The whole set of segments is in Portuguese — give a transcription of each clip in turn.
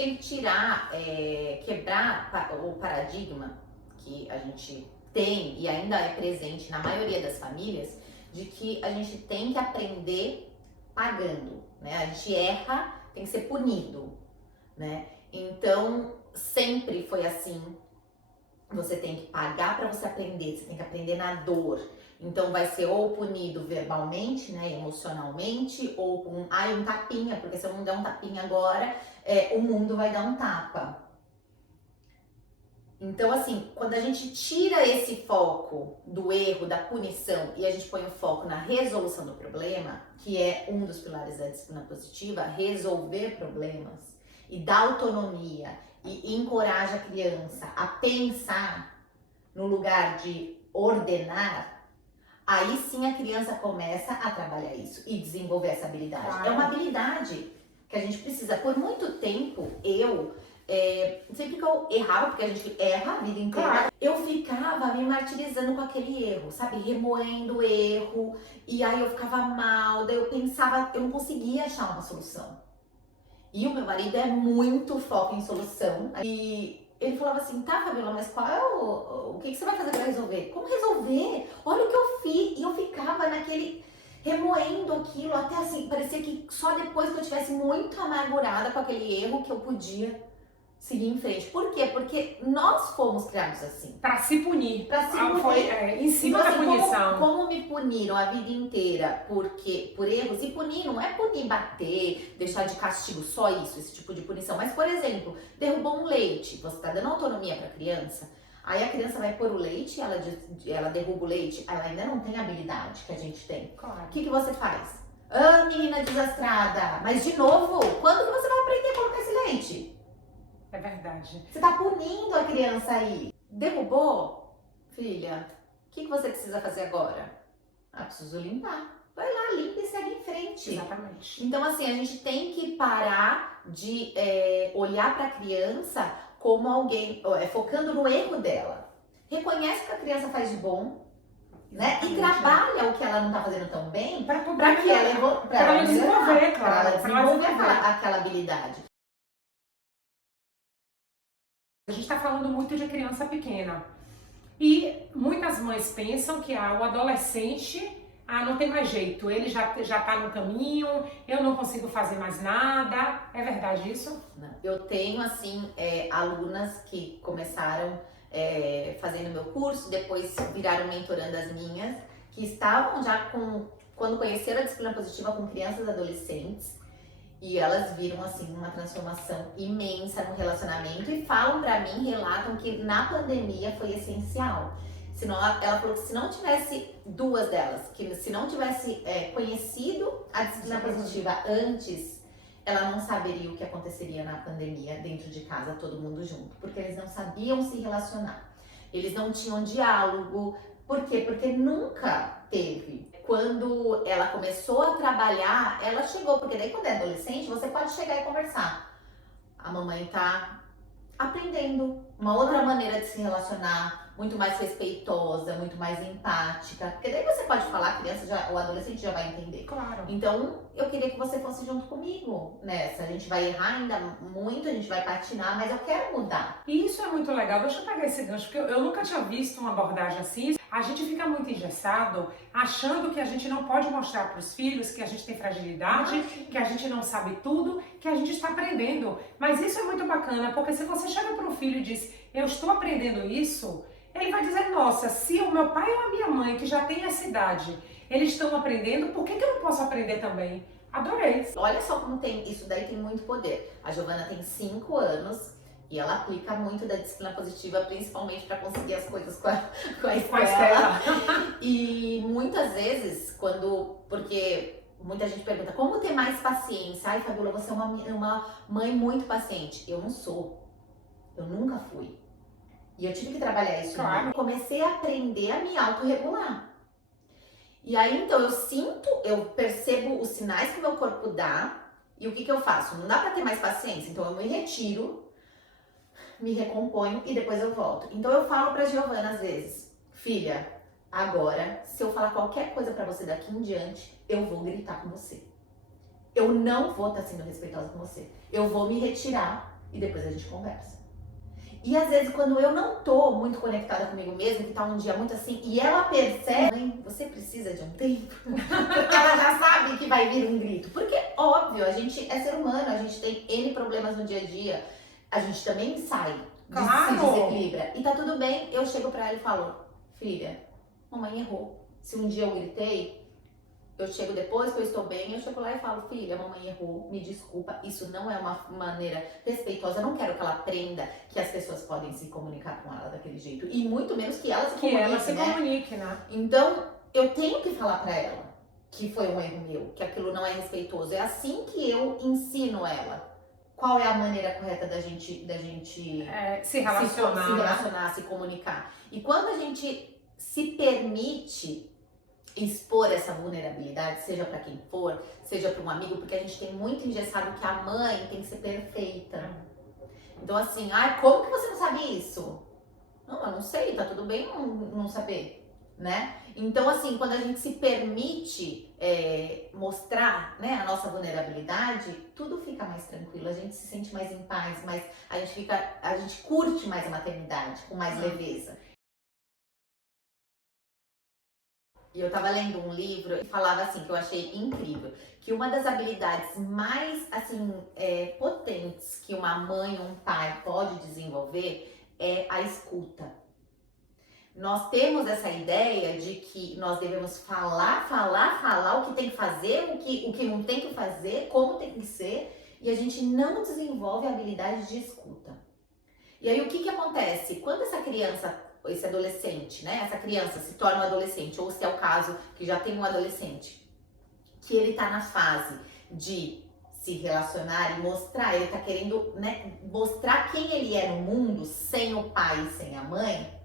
tem que tirar, quebrar o paradigma que a gente tem e ainda é presente na maioria das famílias, de que a gente tem que aprender pagando, né? A gente erra, tem que ser punido, né? Então, sempre foi assim. Você tem que pagar para você aprender, você tem que aprender na dor. Então vai ser ou punido verbalmente, né, emocionalmente, ou com um tapinha, porque se eu não der um tapinha agora, o mundo vai dar um tapa. Então, assim, quando a gente tira esse foco do erro, da punição, e a gente põe o foco na resolução do problema, que é um dos pilares da disciplina positiva, resolver problemas, e dar autonomia, e encoraja a criança a pensar no lugar de ordenar, aí sim a criança começa a trabalhar isso e desenvolver essa habilidade. Claro. É uma habilidade que a gente precisa. Por muito tempo, sempre que eu errava, porque a gente erra a vida inteira, Claro. eu ficava me martirizando com aquele erro, sabe? Remoendo o erro, e aí eu ficava mal, daí eu pensava, eu não conseguia achar uma solução. E o meu marido é muito foco em solução, e ele falava assim, tá, Fabiola, mas qual é o que você vai fazer pra resolver? Como resolver? Olha o que eu fiz. E eu ficava remoendo aquilo, até assim, parecia que só depois que eu estivesse muito amargurada com aquele erro que eu podia seguir em frente. Por quê? Porque nós fomos criados assim. Pra se punir. Pra se punir. Foi em cima Então, da assim, punição. como me puniram a vida inteira por erros, e punir não é punir, bater, deixar de castigo, só isso, esse tipo de punição. Mas, por exemplo, derrubou um leite, você tá dando autonomia pra criança, aí a criança vai pôr o leite, ela derruba o leite, ela ainda não tem a habilidade que a gente tem. Claro. O que você faz? Ah, menina desastrada, mas de novo, quando que você vai aprender a colocar esse leite? É verdade. Você tá punindo a criança aí. Derrubou? Filha, o que você precisa fazer agora? Ah, preciso limpar. Vai lá, limpa e segue em frente. Exatamente. Então, assim, a gente tem que parar de olhar para a criança como alguém, focando no erro dela. Reconhece o que a criança faz de bom, né? E trabalha o que ela não tá fazendo tão bem para que ela desenvolver, para ela desenvolver aquela habilidade. A gente está falando muito de criança pequena. E muitas mães pensam que o adolescente, não tem mais jeito, ele já está no caminho, eu não consigo fazer mais nada. É verdade isso? Não. Eu tenho, assim, alunas que começaram fazendo meu curso, depois viraram mentorandas minhas, que estavam já quando conheceram a disciplina positiva com crianças e adolescentes, e elas viram, assim, uma transformação imensa no relacionamento e falam pra mim, relatam que na pandemia foi essencial. Ela falou que se não tivesse duas delas, que se não tivesse conhecido a disciplina positiva antes, ela não saberia o que aconteceria na pandemia dentro de casa, todo mundo junto, porque eles não sabiam se relacionar. Eles não tinham diálogo. Por quê? Porque nunca teve. Quando ela começou a trabalhar, ela chegou, porque daí quando é adolescente, você pode chegar e conversar. A mamãe tá aprendendo uma outra maneira de se relacionar, muito mais respeitosa, muito mais empática. Porque daí você pode falar, a criança, o adolescente já vai entender. Claro. Então, eu queria que você fosse junto comigo nessa. A gente vai errar ainda muito, a gente vai patinar, mas eu quero mudar. E isso é muito legal. Deixa eu pegar esse gancho, porque eu nunca tinha visto uma abordagem assim. A gente fica muito engessado, achando que a gente não pode mostrar para os filhos que a gente tem fragilidade, que a gente não sabe tudo, que a gente está aprendendo. Mas isso é muito bacana, porque se você chega para um filho e diz, eu estou aprendendo isso, ele vai dizer, nossa, se o meu pai ou a minha mãe, que já tem essa idade, eles estão aprendendo, por que eu não posso aprender também? Adorei. Olha só como isso daí tem muito poder. A Giovana tem 5 anos e ela aplica muito da disciplina positiva, principalmente para conseguir as coisas com a Estela. E muitas vezes, porque muita gente pergunta, como ter mais paciência? Ai, Fabiola, você é uma mãe muito paciente. Eu não sou. Eu nunca fui. E eu tive que trabalhar isso. Claro. Comecei a aprender a me autorregular. E aí, então, eu percebo os sinais que o meu corpo dá e o que eu faço. Não dá pra ter mais paciência, então eu me retiro, me recomponho e depois eu volto. Então eu falo pra Giovana às vezes, filha, agora, se eu falar qualquer coisa pra você daqui em diante, eu vou gritar com você. Eu não vou estar sendo respeitosa com você. Eu vou me retirar e depois a gente conversa. E às vezes quando eu não tô muito conectada comigo mesma, que tá um dia muito assim, e ela percebe, mãe, você precisa de um tempo, ela já sabe que vai vir um grito. Porque, óbvio, a gente é ser humano, a gente tem N problemas no dia a dia, a gente também sai, Claro. se desequilibra. E tá tudo bem, eu chego pra ela e falo, filha, mamãe errou. Se um dia eu gritei, eu chego depois que eu estou bem, eu chego lá e falo, filha, a mamãe errou, me desculpa, isso não é uma maneira respeitosa, eu não quero que ela aprenda que as pessoas podem se comunicar com ela daquele jeito, e muito menos que ela se comunique, né? Então, eu tenho que falar pra ela que foi um erro meu, que aquilo não é respeitoso, é assim que eu ensino ela. Qual é a maneira correta da gente se relacionar, se comunicar. E quando a gente se permite expor essa vulnerabilidade, seja para quem for, seja para um amigo, porque a gente tem muito engessado que a mãe tem que ser perfeita. Então assim, como que você não sabe isso? Não, eu não sei, tá tudo bem não saber, né? Então assim, quando a gente se permite mostrar, né, a nossa vulnerabilidade, tudo fica mais tranquilo, a gente se sente mais em paz, a gente curte mais a maternidade, com mais leveza. E eu tava lendo um livro que falava assim, que eu achei incrível, que uma das habilidades mais, assim, potentes que uma mãe ou um pai pode desenvolver é a escuta. Nós temos essa ideia de que nós devemos falar o que tem que fazer, o que não tem que fazer, como tem que ser, e a gente não desenvolve a habilidade de escuta. E aí o que acontece? Quando essa criança, esse adolescente, né? Essa criança se torna um adolescente, ou se é o caso que já tem um adolescente, que ele tá na fase de se relacionar e mostrar, ele tá querendo, né, mostrar quem ele é no mundo sem o pai e sem a mãe,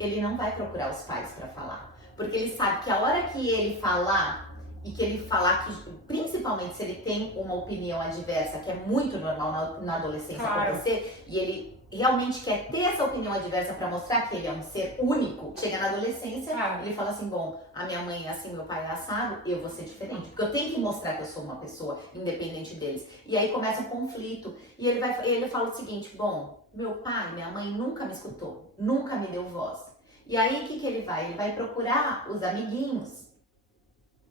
ele não vai procurar os pais para falar. Porque ele sabe que a hora que ele falar, e que ele falar que, principalmente se ele tem uma opinião adversa, que é muito normal na adolescência acontecer, e ele realmente quer ter essa opinião adversa para mostrar que ele é um ser único, chega na adolescência, ele fala assim, bom, a minha mãe é assim, meu pai é assado, eu vou ser diferente, porque eu tenho que mostrar que eu sou uma pessoa independente deles. E aí começa um conflito, e ele fala o seguinte, bom, meu pai, minha mãe nunca me escutou, nunca me deu voz. E aí o que ele vai? Ele vai procurar os amiguinhos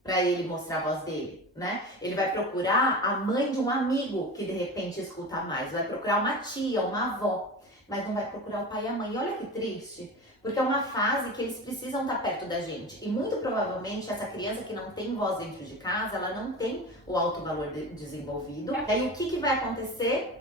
para ele mostrar a voz dele, né? Ele vai procurar a mãe de um amigo que de repente escuta mais, vai procurar uma tia, uma avó, mas não vai procurar o pai e a mãe. E olha que triste, porque é uma fase que eles precisam estar perto da gente. E muito provavelmente essa criança que não tem voz dentro de casa, ela não tem o alto valor desenvolvido. E aí o que vai acontecer?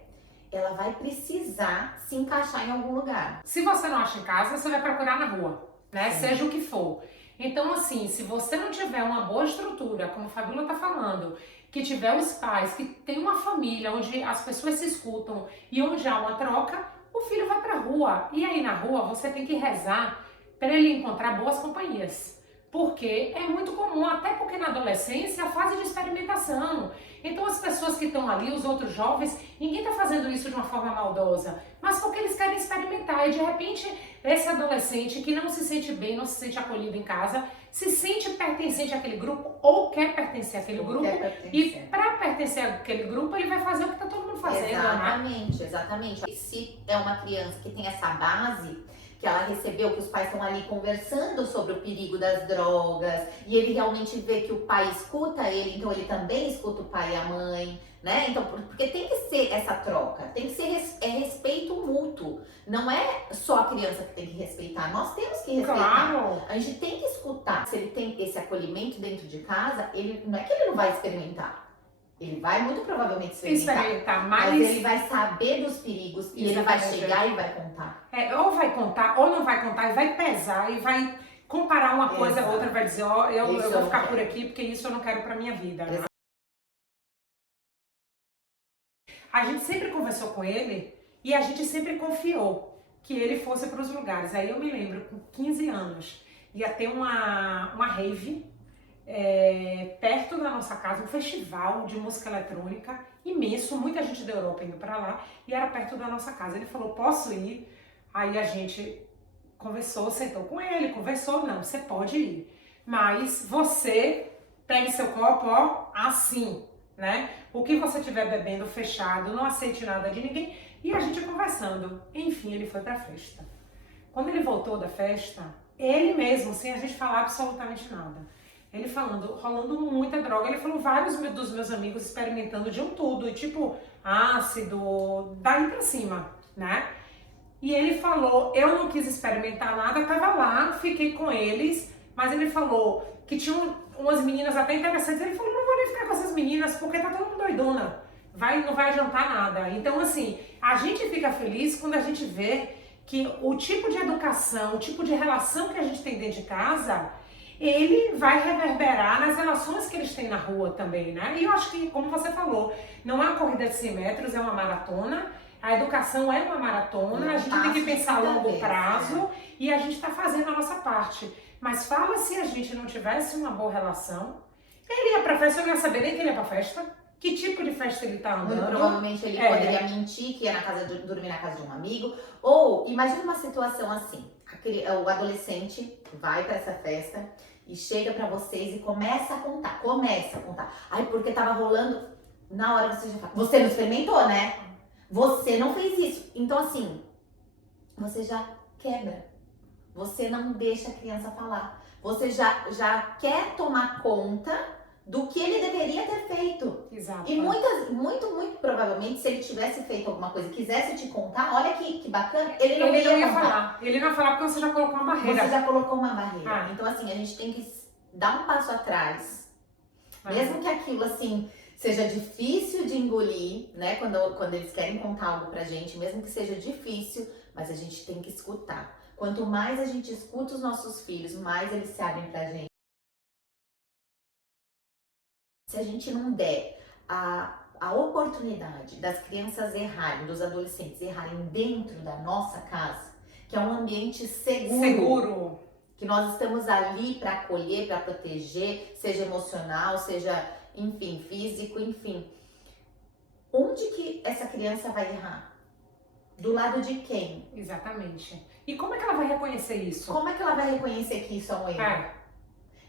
Ela vai precisar se encaixar em algum lugar. Se você não acha em casa, você vai procurar na rua, né? Sim. Seja o que for. Então, assim, se você não tiver uma boa estrutura, como a Fabíola tá falando, que tiver os pais, que tem uma família onde as pessoas se escutam e onde há uma troca, o filho vai pra rua. E aí na rua você tem que rezar para ele encontrar boas companhias. Porque é muito comum, até porque na adolescência é a fase de experimentação. Então as pessoas que estão ali, os outros jovens, ninguém está fazendo isso de uma forma maldosa, mas porque eles querem experimentar. E de repente esse adolescente que não se sente bem, não se sente acolhido em casa, se sente pertencente àquele grupo ou quer pertencer àquele grupo. E para pertencer àquele grupo ele vai fazer o que está todo mundo fazendo. Exatamente, né? Exatamente. E se é uma criança que tem essa base, que ela recebeu, que os pais estão ali conversando sobre o perigo das drogas, e ele realmente vê que o pai escuta ele, então ele também escuta o pai e a mãe, né? Então, porque tem que ser essa troca, tem que ser respeito mútuo. Não é só a criança que tem que respeitar, nós temos que respeitar. Claro. A gente tem que escutar. Se ele tem esse acolhimento dentro de casa, não é que ele não vai experimentar. Ele vai muito provavelmente experimentar, mas ele vai saber dos perigos e ele vai chegar e vai contar. Ou vai contar, ou não vai contar, e vai pesar, e vai comparar uma coisa a outra, vai dizer, eu vou ficar por aqui porque isso eu não quero pra minha vida. Né? A gente sempre conversou com ele e a gente sempre confiou que ele fosse para os lugares. Aí eu me lembro, com 15 anos, ia ter uma rave, perto da nossa casa, um festival de música eletrônica imenso, muita gente da Europa indo para lá, e era perto da nossa casa. Ele falou, posso ir? Aí a gente conversou, sentou com ele, conversou, não, você pode ir, mas você pegue seu copo, assim, né? O que você estiver bebendo fechado, não aceite nada de ninguém, E a gente conversando. Enfim, ele foi pra festa. Quando ele voltou da festa, ele mesmo, sem a gente falar absolutamente nada, ele falando, rolando muita droga, ele falou vários dos meus amigos experimentando de um tudo, e tipo ácido, daí pra cima, né? E ele falou, eu não quis experimentar nada, tava lá, fiquei com eles, mas ele falou que tinha umas meninas até interessantes, ele falou, não vou nem ficar com essas meninas, porque tá todo mundo doidona, não vai adiantar nada. Então assim, a gente fica feliz quando a gente vê que o tipo de educação, o tipo de relação que a gente tem dentro de casa, ele vai reverberar nas relações que eles têm na rua também, né? E eu acho que, como você falou, não é uma corrida de 100 metros, é uma maratona. A educação é uma maratona, a gente tem que pensar a longo prazo e a gente está fazendo a nossa parte. Mas fala se a gente não tivesse uma boa relação, ele ia pra festa, eu não ia saber nem que ele ia pra festa, que tipo de festa ele tá andando. Muito provavelmente ele poderia mentir que ia dormir na casa de um amigo. Ou imagina uma situação assim, o adolescente vai para essa festa e chega para vocês e começa a contar. Ai, porque tava rolando, na hora você já fala, você não experimentou, né? Você não fez isso. Então assim, você já quebra. Você não deixa a criança falar. Você já quer tomar conta do que ele deveria ter feito. Exato. E muito provavelmente, se ele tivesse feito alguma coisa e quisesse te contar, olha que bacana, ele não ia falar. Ele não ia falar porque você já colocou uma barreira. Você já colocou uma barreira. Então assim, a gente tem que dar um passo atrás. Mesmo que aquilo assim seja difícil de engolir, né? Quando eles querem contar algo pra gente, mesmo que seja difícil, mas a gente tem que escutar. Quanto mais a gente escuta os nossos filhos, mais eles se abrem pra gente. Se a gente não der a oportunidade das crianças errarem, dos adolescentes errarem dentro da nossa casa, que é um ambiente seguro, que nós estamos ali para acolher, para proteger, seja emocional, seja, enfim, físico, enfim. Onde que essa criança vai errar? Do lado de quem? Exatamente. E como é que ela vai reconhecer isso? Como é que ela vai reconhecer que isso é um erro?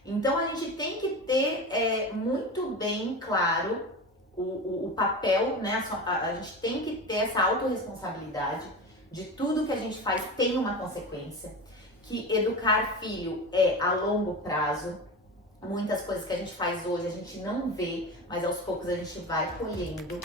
Então a gente tem que ter muito bem claro o papel, né? A gente tem que ter essa autorresponsabilidade de tudo que a gente faz tem uma consequência. Que educar filho é a longo prazo. Muitas coisas que a gente faz hoje a gente não vê, mas aos poucos a gente vai colhendo.